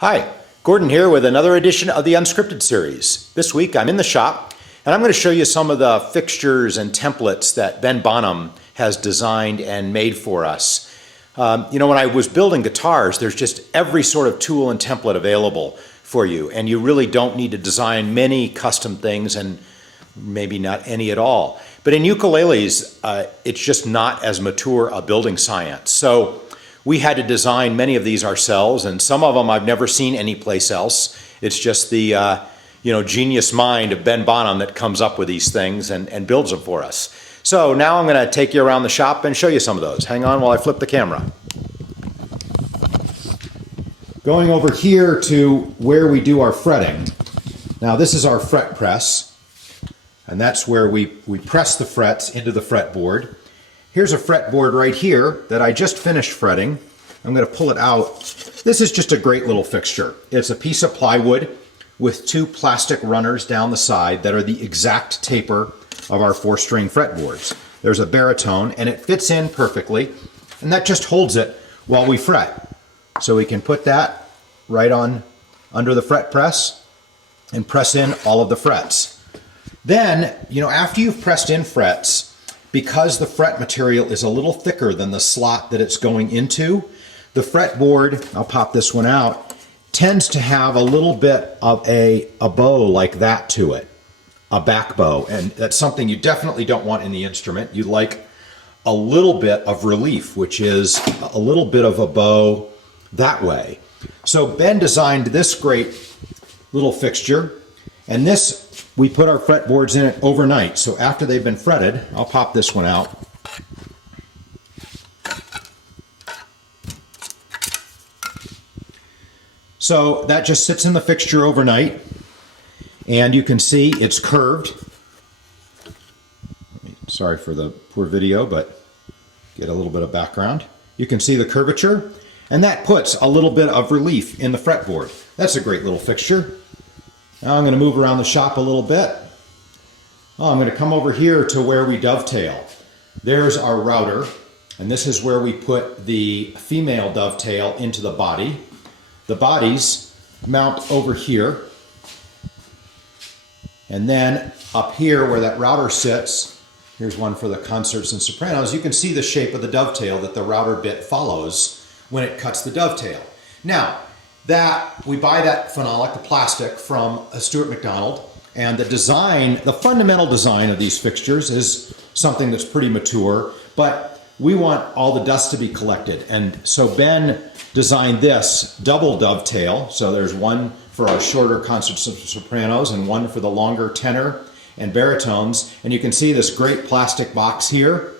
Hi, Gordon here with another edition of the Unscripted Series. This week I'm in the shop and I'm going to show you some of the fixtures and templates that Ben Bonham has designed and made for us. When I was building guitars, there's just every sort of tool and template available for you, and you really don't need to design many custom things, and maybe not any at all. But in ukuleles, it's just not as mature a building science. So we had to design many of these ourselves, and some of them I've never seen anyplace else. It's just the genius mind of Ben Bonham that comes up with these things and builds them for us. So now I'm going to take you around the shop and show you some of those. Hang on while I flip the camera. Going over here to where we do our fretting. Now this is our fret press, and that's where we press the frets into the fretboard. Here's a fretboard right here that I just finished fretting. I'm going to pull it out. This is just a great little fixture. It's a piece of plywood with two plastic runners down the side that are the exact taper of our 4-string fretboards. There's a baritone and it fits in perfectly, and that just holds it while we fret. So we can put that right on under the fret press and press in all of the frets. Then, after you've pressed in frets, because the fret material is a little thicker than the slot that it's going into, the fretboard, I'll pop this one out, tends to have a little bit of a bow like that to it, a back bow, and that's something you definitely don't want in the instrument. You'd like a little bit of relief, which is a little bit of a bow that way. So Ben designed this great little fixture, and this, we put our fretboards in it overnight. So after they've been fretted, I'll pop this one out. So that just sits in the fixture overnight, and you can see it's curved. Sorry for the poor video, but get a little bit of background. You can see the curvature, and that puts a little bit of relief in the fretboard. That's a great little fixture. Now I'm going to move around the shop a little bit. I'm going to come over here to where we dovetail. There's our router, and this is where we put the female dovetail into the body. The bodies mount over here, and then up here where that router sits, here's one for the concerts and sopranos, you can see the shape of the dovetail that the router bit follows when it cuts the dovetail. Now, we buy that phenolic, the plastic, from Stuart McDonald, and the design, the fundamental design of these fixtures is something that's pretty mature, but we want all the dust to be collected, and so Ben designed this double dovetail. So there's one for our shorter concerts and sopranos and one for the longer tenor and baritones, and you can see this great plastic box here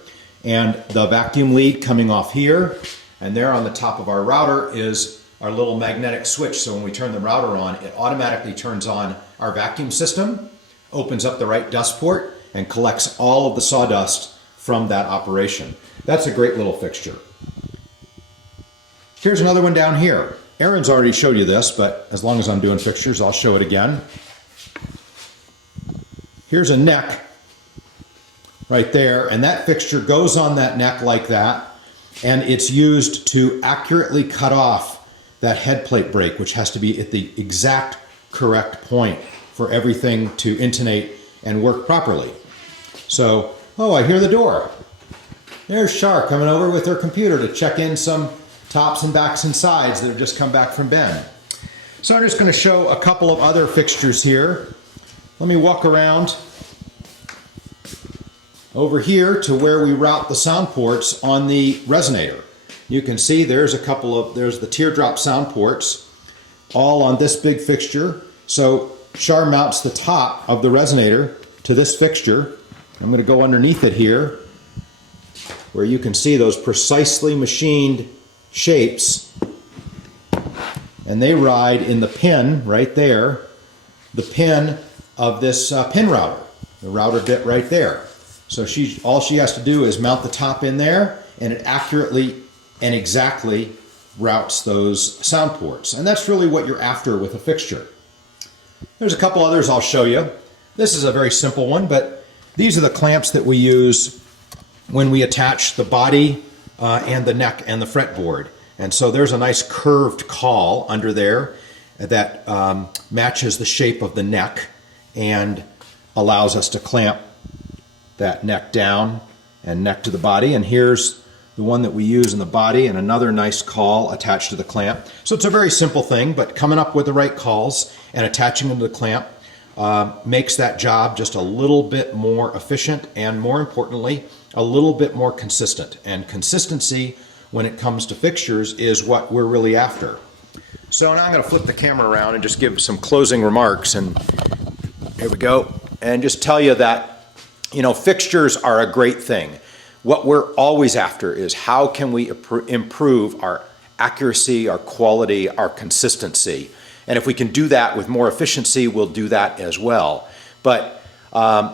and the vacuum lead coming off here, and there on the top of our router is our little magnetic switch. So when we turn the router on, it automatically turns on our vacuum system, opens up the right dust port, and collects all of the sawdust from that operation. That's a great little fixture. Here's another one down here. Aaron's already showed you this, but as long as I'm doing fixtures, I'll show it again. Here's a neck right there, and that fixture goes on that neck like that, and it's used to accurately cut off that head plate break, which has to be at the exact correct point for everything to intonate and work properly. So, I hear the door. There's Shar coming over with her computer to check in some tops and backs and sides that have just come back from Ben. So I'm just going to show a couple of other fixtures here. Let me walk around over here to where we route the sound ports on the resonator. You can see there's the teardrop sound ports all on this big fixture. So Shar mounts the top of the resonator to this fixture. I'm going to go underneath it here where you can see those precisely machined shapes, and they ride in the pin right there, the pin of this pin router, the router bit right there. So all she has to do is mount the top in there, and it accurately and exactly routes those sound ports. And that's really what you're after with a fixture. There's a couple others I'll show you. This is a very simple one, but these are the clamps that we use when we attach the body and the neck and the fretboard. And so there's a nice curved caul under there, that matches the shape of the neck and allows us to clamp that neck down and neck to the body. And here's the one that we use in the body, and another nice caul attached to the clamp. So it's a very simple thing, but coming up with the right cauls and attaching them to the clamp makes that job just a little bit more efficient, and more importantly, a little bit more consistent. And consistency when it comes to fixtures is what we're really after. So now I'm going to flip the camera around and just give some closing remarks, and here we go, and just tell you that, you know, fixtures are a great thing. What we're always after is how can we improve our accuracy, our quality, our consistency. And if we can do that with more efficiency, we'll do that as well. But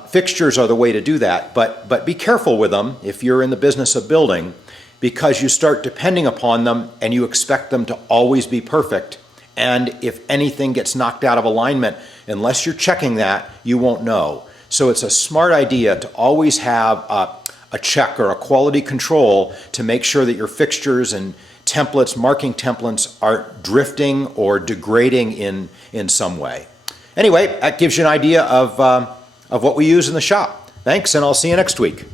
fixtures are the way to do that. But be careful with them if you're in the business of building, because you start depending upon them and you expect them to always be perfect. And if anything gets knocked out of alignment, unless you're checking that, you won't know. So it's a smart idea to always have a check or a quality control to make sure that your fixtures and templates, marking templates, aren't drifting or degrading in some way. Anyway, that gives you an idea of what we use in the shop. Thanks, and I'll see you next week.